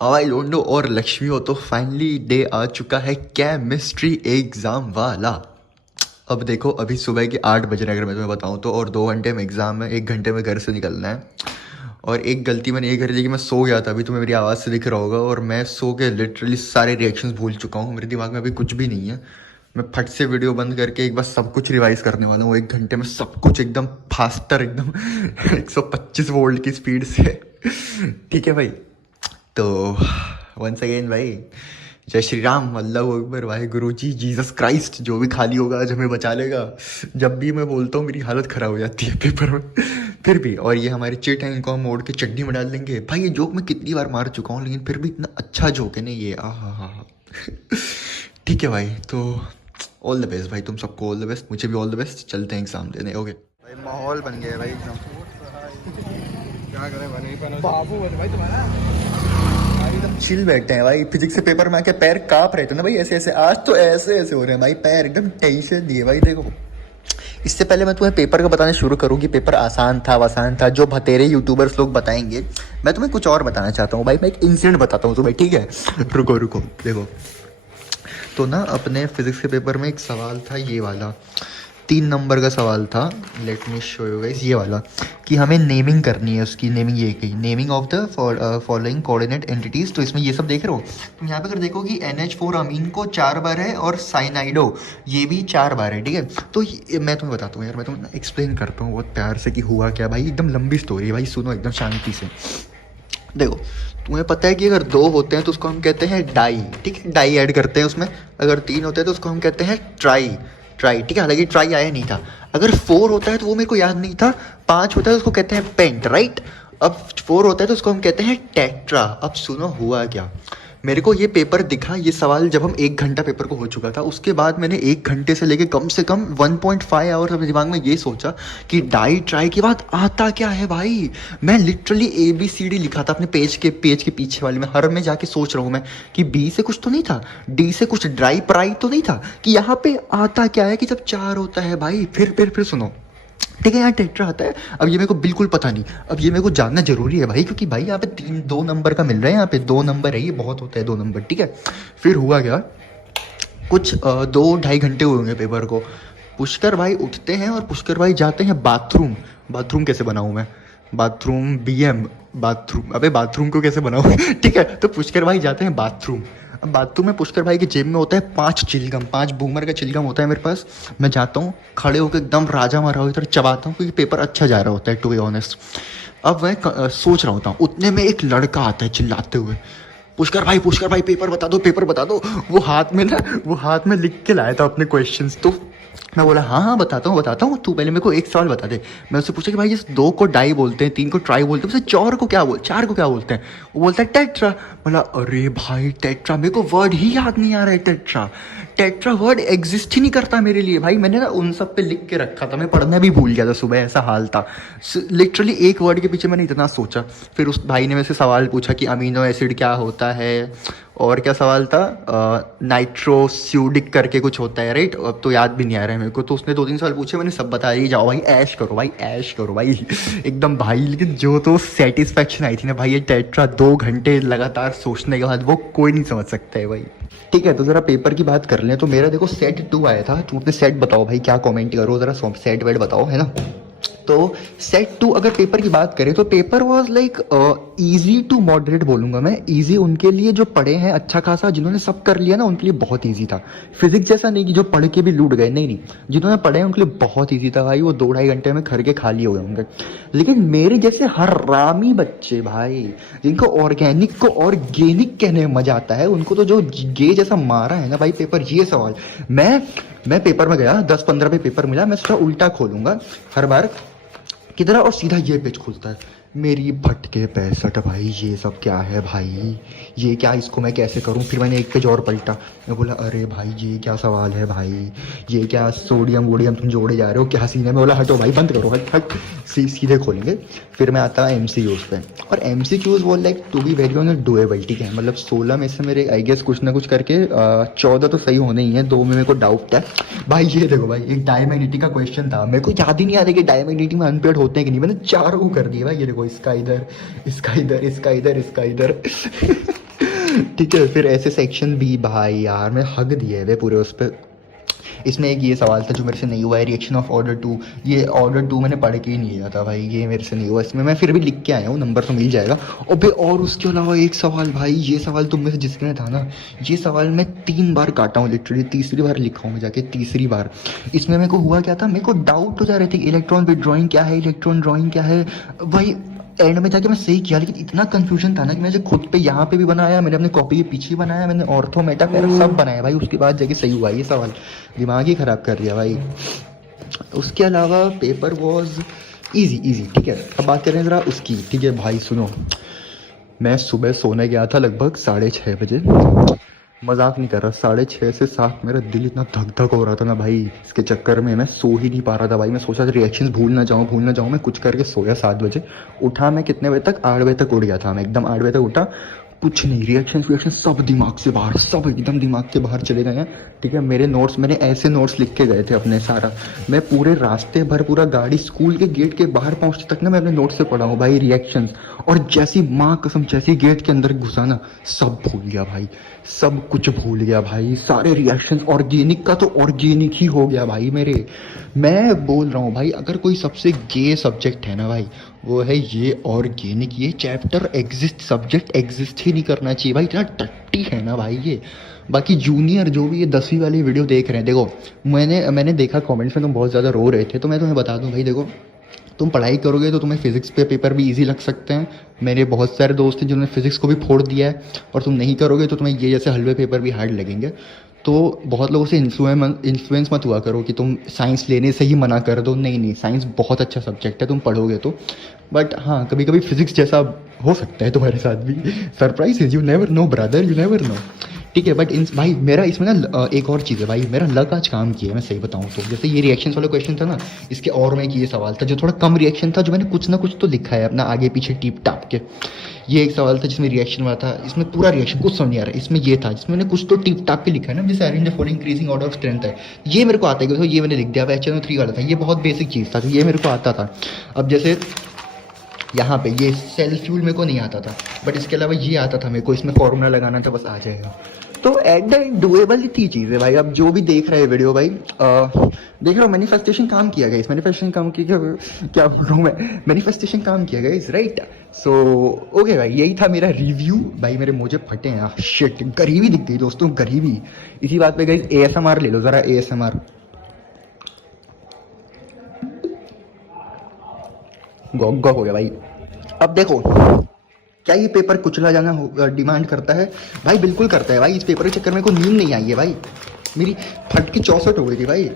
I don't know और लक्ष्मी हो तो फाइनली डे आ चुका है केमिस्ट्री एग्जाम वाला। अब देखो अभी सुबह के 8 बज रहे हैं अगर मैं तुम्हें बताऊं तो, और 2 घंटे में एग्जाम है, 1 घंटे में घर से निकलना है। और एक गलती मैंने ये करी थी कि मैं सो गया था, अभी तुम्हें मेरी आवाज़ से दिख रहा होगा, और मैं सो के लिटरली सारे रिएक्शंस भूल चुका हूँ। मेरे दिमाग में अभी कुछ भी नहीं है। मैं फट से वीडियो बंद करके एक बार सब कुछ रिवाइज करने वाला हूँ 1 घंटे में, सब कुछ एकदम फास्टर, एकदम 125 वोल्ट की स्पीड से। ठीक है भाई। तो वंस अगेन भाई, जय श्री राम, अल्लाह अकबर, वाहे गुरु जी, जीसस क्राइस्ट, जो भी खाली होगा आज हमें बचा लेगा। जब भी मैं बोलता हूँ मेरी हालत ख़राब हो जाती है पेपर में। फिर भी, और ये हमारे चिट हैं, इनको हम मोड़ के चटनी में डाल देंगे भाई। ये जोक मैं कितनी बार मार चुका हूँ, लेकिन फिर भी इतना अच्छा जोक है ना ये, आ हा। ठीक है भाई, तो ऑल द बेस्ट भाई, तुम सबको ऑल द बेस्ट, मुझे भी ऑल द बेस्ट। चलते हैं एग्जाम देने। ओके भाई, माहौल बन गया है भाई एकदम। क्या करें भाई, बाबू बन भाई तुम्हारा एकदम चिल बैठे हैं भाई। फिजिक्स के पेपर में आके पैर कांप रहे थे ना भाई, ऐसे ऐसे। आज तो ऐसे ऐसे हो रहे हैं भाई, पैर एकदम टेंशन दिए भाई। देखो, इससे पहले मैं तुम्हें पेपर का बताना शुरू करूँ कि पेपर आसान था वसान था, जो भतेरे यूट्यूबर्स लोग बताएंगे, मैं तुम्हें कुछ और बताना चाहता हूँ भाई। मैं एक इंसिडेंट बताता हूँ तुम्हें, ठीक है? रुको रुको, देखो। तो ना अपने फिजिक्स के पेपर में एक सवाल था ये वाला, 3 नंबर का सवाल था। Let me show you guys, ये वाला कि हमें नेमिंग करनी है उसकी। नेमिंग ये कही, naming of the following coordinate entities. तो इसमें ये सब देख रहे हो तुम यहाँ पे, अगर देखो कि NH4 अमीन को 4 बार है और साइनाइडो ये भी 4 बार है, ठीक है? तो मैं तुम्हें बताता हूँ यार, मैं तुम्हें एक्सप्लेन करता हूँ बहुत प्यार से कि हुआ क्या भाई। एकदम लंबी स्टोरी है भाई, सुनो एकदम शांति से। देखो, तुम्हें पता है कि अगर 2 होते हैं तो उसको हम कहते हैं डाई, ठीक है? डाई ऐड करते हैं उसमें। अगर 3 होते हैं तो उसको हम कहते हैं ट्राई, ट्राई, ठीक है? हालांकि ट्राई आया नहीं था। अगर 4 होता है तो वो मेरे को याद नहीं था। 5 होता है तो उसको कहते हैं पेंट, राइट? अब 4 होता है तो उसको हम कहते हैं टेट्रा। अब सुनो हुआ क्या। मेरे को ये पेपर दिखा, ये सवाल जब हम 1 घंटा पेपर को हो चुका था, उसके बाद मैंने 1 घंटे से लेके कम से कम 1.5 आवर्स अपने दिमाग में ये सोचा कि डाई ट्राई के बाद आता क्या है भाई। मैं लिटरली ABCD लिखा था अपने पेज के पीछे वाले में। हर में जाके सोच रहा हूँ मैं कि B से कुछ तो नहीं था, D से कुछ ड्राई प्राई तो नहीं था, कि यहाँ पे आता क्या है कि जब 4 होता है भाई। फिर सुनो, ठीक है? यहाँ टेट्रा आता है। अब ये मेरे को बिल्कुल पता नहीं, अब ये मेरे को जानना जरूरी है भाई, क्योंकि भाई यहाँ पे 2 नंबर का मिल रहा है, यहाँ पे 2 नंबर है, ये बहुत होता है 2 नंबर, ठीक है? फिर हुआ क्या, कुछ 2-2.5 घंटे हुए होंगे पेपर को। पुष्कर भाई उठते हैं और पुष्कर भाई जाते हैं बाथरूम। बाथरूम कैसे बनाऊँ मैं? बाथरूम BM, बाथरूम, अबे बाथरूम को कैसे बनाऊँ? ठीक है, तो पुष्कर भाई जाते हैं बाथरूम। अब बाथरूम में पुष्कर भाई की जेब में होता है 5 चिलगम, 5 बूमर का चिलगम होता है मेरे पास। मैं जाता हूँ, खड़े होकर एकदम राजा मारा हुआ इधर चबाता हूँ, क्योंकि पेपर अच्छा जा रहा होता है, टू बी ऑनेस्ट। अब मैं सोच रहा होता हूँ, उतने में एक लड़का आता है चिल्लाते हुए, पुष्कर भाई पेपर बता दो, पेपर बता दो। वो हाथ में लिख के लाया था अपने क्वेश्चंस। तो मैं बोला हाँ बताता हूँ, तू पहले मेरे को एक सवाल बता दे। मैं उससे पूछा कि भाई जिस 2 को डाई बोलते हैं, 3 को ट्राई बोलते हैं, उसे 4 को क्या बोलते हैं? वो बोलता है टेट्रा। बोला अरे भाई टेट्रा, मेरे को वर्ड ही याद नहीं आ रहा है। टेट्रा, टेट्रा वर्ड एग्जिस्ट ही नहीं करता मेरे लिए भाई। मैंने ना उन सब पे लिख के रखा था, मैं पढ़ना भी भूल गया था सुबह, ऐसा हाल था। लिटरली एक वर्ड के पीछे मैंने इतना सोचा। फिर उस भाई ने मेरे से सवाल पूछा कि अमीनो एसिड क्या होता है, और क्या सवाल था, नाइट्रोस्यूडिक करके कुछ होता है, राइट? अब तो याद भी नहीं आ रहा है मेरे को। तो उसने 2-3 सवाल पूछे, मैंने सब बता दिए। जाओ भाई ऐश करो भाई, ऐश करो भाई। एकदम भाई, लेकिन जो तो सेटिस्फेक्शन आई थी ना भाई, ये टेट्रा 2 घंटे लगातार सोचने के बाद, वो कोई नहीं समझ सकता है भाई। ठीक है, तो ज़रा पेपर की बात कर लें। तो मेरा देखो सेट 2 आया था। तुम अपने सेट बताओ भाई, क्या कमेंट करो ज़रा, सेट वेट बताओ, है ना? तो सेट 2 अगर पेपर की बात करें तो paper was like easy to moderate बोलूंगा मैं। इजी उनके लिए जो पढ़े हैं अच्छा खासा, जिन्होंने सब कर लिया ना, उनके लिए बहुत इजी था। फिजिक्स जैसा नहीं कि जो पढ़ के भी लूट गए, नहीं, जिन्होंने पढ़े हैं उनके लिए बहुत इजी था भाई। वो 2-2.5 घंटे में खर के खाली हो गए होंगे। लेकिन मेरे जैसे हरामी बच्चे भाई, जिनको ऑर्गेनिक को ऑर्गेनिक कहने में मजा आता है, उनको तो जो गे जैसा मारा है ना भाई पेपर, ये सवाल। मैं पेपर में गया, 10-15 पे पेपर मिला, मैं सोचा उल्टा खोलूंगा हर बार किधर, और सीधा ये पेज खुलता है। मेरी भटके 65 भाई, ये सब क्या है भाई, ये क्या, इसको मैं कैसे करूं? फिर मैंने एक पेज और पलटा, मैं बोला अरे भाई ये क्या सवाल है भाई, ये क्या सोडियम वोडियम तुम जोड़े जा रहे हो, क्या सीन है? मैं बोला हटो भाई, बंद करो, हट। सीधे खोलेंगे। फिर मैं आता MCQs पे, और MCQs वो like to be very honest doable, ठीक है? मतलब 16 में से मेरे आई गेस कुछ ना कुछ करके 14 तो सही होने ही है, 2 में मेरे को डाउट है भाई। ये देखो भाई, एक डायमैग्नेटी का क्वेश्चन था, मेरे को याद ही नहीं आ रहा कि डायमैग्नेटी में अनपेड होते हैं कि नहीं। मैंने 4 को कर दिया भाई। ये देखो, इसका इधर, इसका इधर, इसका इधर, इसका इधर। ठीक है, फिर ऐसे सेक्शन भी भाई यार मैं हक दिए वे पूरे उस पर। इसमें एक ये सवाल था जो मेरे से नहीं हुआ है, रिएक्शन ऑफ ऑर्डर 2। ये ऑर्डर 2 मैंने पढ़ के ही नहीं लिया था भाई, ये मेरे से नहीं हुआ। इसमें मैं फिर भी लिख के आया हूँ, नंबर तो मिल जाएगा। और भाई और उसके अलावा एक सवाल भाई, ये सवाल तुम में से जिसने था ना, ये सवाल मैं 3 बार काटा हूँ लिटरली, तीसरी बार लिखा हूँ मैं जाके, तीसरी बार। इसमें मेरे को हुआ क्या था, मेरे को डाउट हो जा रहे थे इलेक्ट्रॉन विद ड्राइंग क्या है, इलेक्ट्रॉन ड्राइंग क्या है भाई। एंड में जाके मैं सही किया, लेकिन इतना कंफ्यूजन था ना कि मैंने खुद पे यहाँ पे भी बनाया, मैंने अपने कॉपी के पीछे बनाया, मैंने ऑर्थो मेटा पैरा सब बनाया भाई, उसके बाद जाके सही हुआ ये सवाल। दिमाग ही खराब कर दिया भाई। उसके अलावा पेपर वॉज इजी इजी। ठीक है, अब बात करें ज़रा उसकी। ठीक है भाई सुनो, मैं सुबह सोने गया था लगभग 6:30 बजे, मजाक नहीं कर रहा, 6:30 से 7 मेरा दिल इतना धक धक हो रहा था ना भाई, इसके चक्कर में मैं सो ही नहीं पा रहा था भाई। मैं सोचा था रिएक्शंस भूल ना जाऊँ। मैं कुछ करके सोया 7 बजे, उठा मैं कितने बजे तक, 8 बजे तक उठ गया था मैं, एकदम 8 बजे तक उठा, कुछ नहीं, रिएक्शन सब दिमाग से बाहर, सब एकदम दिमाग के बाहर चले गए हैं। ठीक है, मेरे नोट्स, मैंने ऐसे नोट्स लिख के गए थे अपने सारा, मैं पूरे रास्ते भर, पूरा गाड़ी स्कूल के गेट के बाहर पहुंचते तक ना मैं अपने नोट्स से पढ़ा हूँ भाई रिएक्शंस। और जैसी माँ कसम, जैसी गेट के अंदर घुसा ना, सब भूल गया भाई, सब कुछ भूल गया भाई, सारे रिएक्शंस। ऑर्गेनिक का तो ऑर्गेनिक ही हो गया भाई मेरे। मैं बोल रहा हूँ भाई, अगर कोई सबसे गे सब्जेक्ट है ना भाई, वो है ये ऑर्गेनिक। ये चैप्टर एग्जिस्ट, सब्जेक्ट एग्जिस्ट ही नहीं करना चाहिए भाई, इतना टट्टी है ना भाई ये। बाकी जूनियर जो भी ये 10वीं वाली वीडियो देख रहे हैं, देखो मैंने देखा कमेंट्स में तुम बहुत ज़्यादा रो रहे थे, तो मैं तुम्हें बता दूं भाई, देखो तुम पढ़ाई करोगे तो तुम्हें फिजिक्स पे पेपर भी इजी लग सकते हैं। मेरे बहुत सारे दोस्त हैं जिन्होंने फिजिक्स को भी फोड़ दिया है, और तुम नहीं करोगे तो तुम्हें ये जैसे हलवे पेपर भी हार्ड लगेंगे। तो बहुत लोगों से इन्फ्लुएंस मत हुआ करो कि तुम साइंस लेने से ही मना कर दो, नहीं, साइंस बहुत अच्छा सब्जेक्ट है, तुम पढ़ोगे तो। बट हाँ, कभी कभी फिजिक्स जैसा हो सकता है तुम्हारे साथ भी, surprise is, you never know brother, you never know. ठीक है, बट भाई मेरा इसमें ना एक और चीज़ है भाई, मेरा लक आज काम किया है, मैं सही बताऊँ तो। जैसे ये रिएक्शंस वाला क्वेश्चन था ना, इसके और में ये सवाल था जो थोड़ा कम रिएक्शन था, जो मैंने कुछ ना कुछ तो लिखा है अपना आगे पीछे टीप टाप के। ये एक सवाल था जिसमें रिएक्शन वाला था, इसमें पूरा रिएक्शन कुछ समझ नहीं आ रहा है। इसमें ये था जिसमें मैंने कुछ तो टिप टाप के लिखा है ना, जैसे arrange the following increasing order of strength है, ये मेरे को आता है, तो ये मैंने लिख दिया। HNO 3 वाला था, ये बहुत बेसिक चीज़ था, तो ये मेरे को आता था। अब जैसे यहाँ पे ये सेल फ्यूल मेरे को नहीं आता था, बट इसके अलावा ये आता था मेरे को, इसमें फॉर्मूला लगाना था, बस आ जाएगा। तो एट द एंड डुएबल ही थी चीज़ें भाई। अब जो भी देख रहे हैं वीडियो भाई, देख रहा हूँ मैनिफेस्टेशन काम किया गया, इस मैनिफेस्टेशन काम किया, क्या बोल रहा हूँ मैं, मैनिफेस्टेशन काम किया गया इस, राइट। सो ओके भाई, यही था मेरा रिव्यू भाई। मेरे मोजे फटे हैं, शिट, गरीबी दिख गई दोस्तों, गरीबी। इसी बात पे गई, ASMR ले लो ज़रा, ASMR गॉग गॉग हो गया भाई। अब देखो, क्या ये पेपर कुचला जाना डिमांड करता है भाई? बिल्कुल करता है भाई। इस पेपर के चक्कर में कोई नींद नहीं आई है भाई, मेरी फट के 64 हो गई थी भाई।